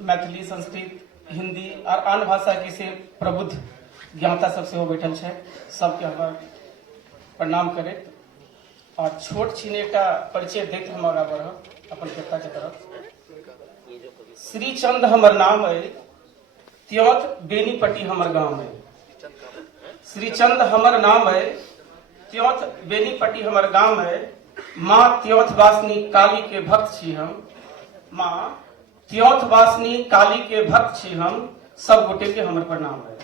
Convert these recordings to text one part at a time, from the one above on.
मैथिली, संस्कृत, हिंदी और अन्य भाषा की से प्रबुद्ध ज्ञाता सब सेहो बैठल है, सबके हमर प्रणाम करैत और छोट छीन एक परिचय दैत हम आगाँ बढ़ब अपन कविता के तरफ। श्री चंद हमर नाम है, त्योथ बेनीपट्टी हमर गांव है। श्री चंद हमर नाम है, त्योथ बेनीपट्टी हमर गांव है। माँ त्योथ वासनी काली के भक्त छी हम। माँ त्योथ वासनी काली के भक्त छी हम। सब गोटे के हमर प्रणाम है।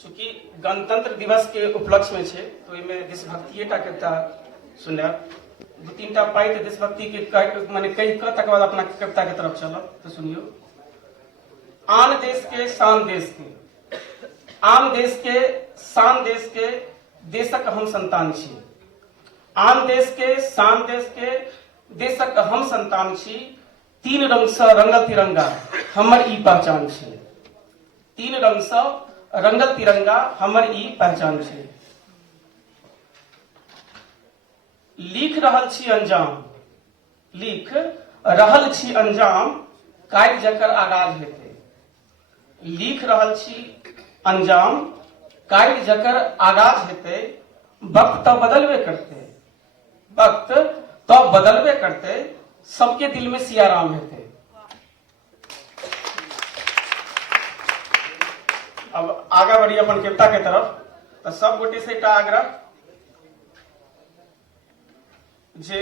चूंकि गणतंत्र दिवस के उपलक्ष्य में छे तो इमे देशभक्ति टा कविता सुनब। दू तीन टा पाइत देशभक्ति के माने कह क तक बाद अपना कविता के तरफ चलब तो सुनियो। आन देश के शान देश के, आन देश के शान देश के, देशक हम संतान छी। आन देश के शान देश के, देशक हम संतान छी। तीन रंग से रंगल तिरंगा हमर ई पहचान छी। तीन रंग से रंगल तिरंगा हमर ई पहचान छी। लिख रहल छी अंजाम, लिख रहल छी अंजाम, काल्हि जकर आगाज हेतै। लिख रहल छी अंजाम, काल्हि जकर आगाज हेतै। वक्त तो बदलबे करते, वक्त तो बदलबे करते, सबके दिल में सियाराम हेतै। अब आगा बढ़ी अपन कविता के तरफ। तो सब गोटे से एकटा आग्रह जे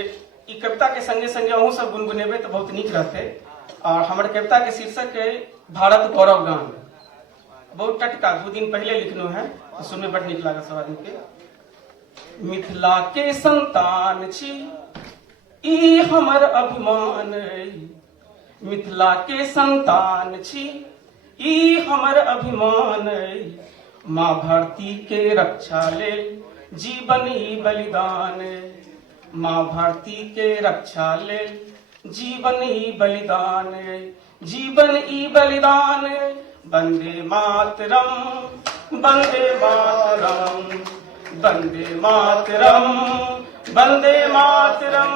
ई कविता के संगे संगे अहूँ सब गुनगुनेबे तो बहुत नीक रहते। और हमर कविता के शीर्षक है भारत गौरव गान। बहुत टटका 2 दिन पहले लिखनो है तो सुनने बड़ नीक लागत सब आदमी के। मिथिला के संतान छी ई हमर अभिमान अइ। मिथिला के संतान छी ई हमर अभिमान अइ। माँ भारती के रक्षा लेल जीवन ई बलिदान अइ। माँ भारती के रक्षा लेल जीवन ई बलिदान अइ। जीवन ई बलिदान अइ। वंदे मातरम, वंदे मातरम, वंदे मातरम, वंदे मातरम।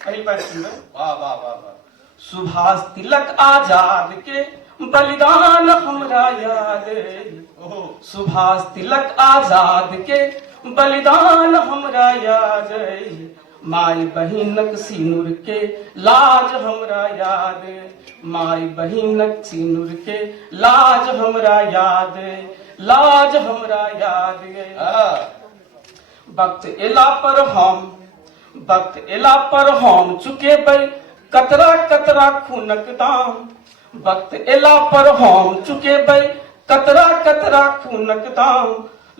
पहली बार सुन वाह वाह वाह वाह। सुभाष तिलक आजाद के बलिदान हमरा याद। सुभाष तिलक आजाद के बलिदान हमरा याद। माई बहिनक सिनुर के लाज हमरा याद। माई बहिनक सिनुर के लाज हमरा याद। लाज हमरा याद। वक्त एला पर हम, वक्त एला पर हम चुकेबै कतरा कतरा खूनक दाम। वक्त एला पर हम चुकेबै कतरा कतरा खूनक दाम।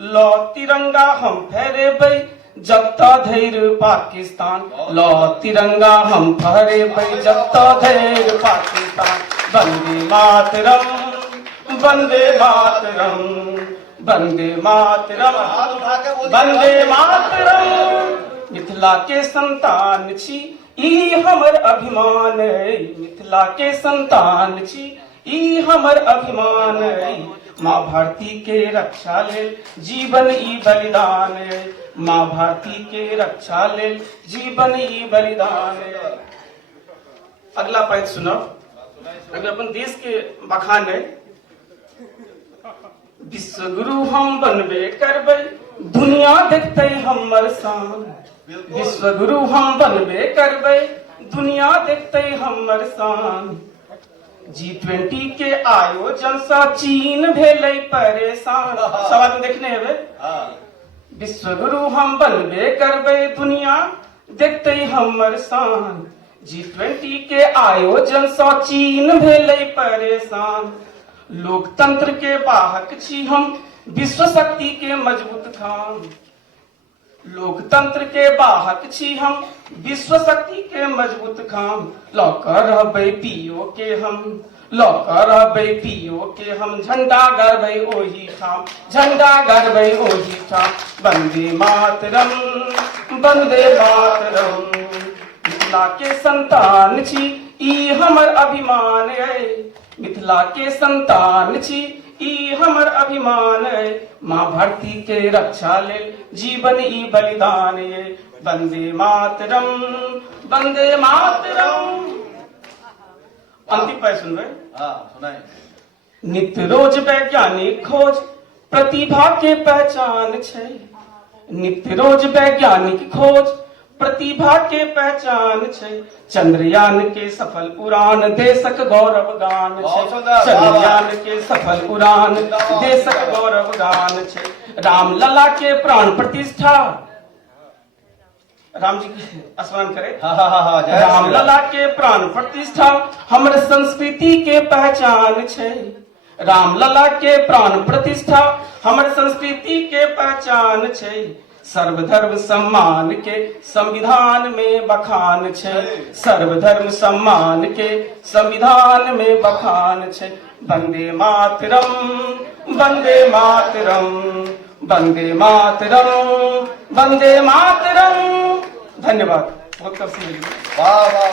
लौ तिरंगा हम फहरेबै जब तक धैर्य पाकिस्तान। लौ तिरंगा हम फहरेबै जब तक धैर्य पाकिस्तान। वंदे मातरम, वंदे मातरम, वंदे मातरम, वंदे मातरम। मिथिला के संतान छी ई हमर अभिमान अइ। मिथिला के संतान छी ई हमर अभिमान अइ। माँ भारती के रक्षा लेल जीवन ई बलिदान अइ। माँ भारती के रक्षा लेल जीवन ई बलिदान अइ। अगला पैद सुनो। अभी अपन देश के बखान है। विश्व गुरु हम बनबे करबै दुनिया देखते हमर शान। विश्व गुरु हम बनबे करबै दुनिया देखते हमर शान। G20 के आयोजन से चीन भेलै परेशान। सवाल देखने हेबे। विश्व गुरु हम बनबे करबै दुनिया देखते हमर शान। G20 के आयोजन से चीन भेलै परेशान। लोकतंत्र के वाहक छी हम, विश्व शक्ति के मजबूत खान। लोकतंत्र के वाहक छी हम, विश्व शक्ति के मजबूत खान। लौकर रहबै पीओ के हम, लौकर रहबै पीओ के हम। झंडा गड़बै ओही ठाम, झंडा गड़बै ओही ठाम। वंदे मातरम, वंदे मातरम। मिथिला के संतान छी ई हमर अभिमान अइ। मिथिला के संतान छी ई हमर अभिमान है, माँ भारती के रक्षा ले जीवन ई बलिदान ये। वंदे मातरम, वंदे मातरम। अंतिम पैर सुनबे। हाँ सुनाई। नित्य रोज वैज्ञानिक खोज प्रतिभा के पहचान छै। नित्य रोज वैज्ञानिक खोज प्रतिभा के पहचान छै। चंद्रयान के सफल उड़ान देशक गौरव गान छै। चंद्रयान के सफल उड़ान देशक गौरव गान छै। राम लला के प्राण प्रतिष्ठा, राम जी के स्मरण करे। राम लला के प्राण प्रतिष्ठा हमर संस्कृति के पहचान छै। राम लला के प्राण प्रतिष्ठा हमर संस्कृति के पहचान छै। सर्वधर्म सम्मान के संविधान में बखान छै। सर्वधर्म सम्मान के संविधान में बखान छै। वंदे मातरम, वंदे मातरम, वंदे मातरम, वंदे मातरम। धन्यवाद। बहुत वाह वाह।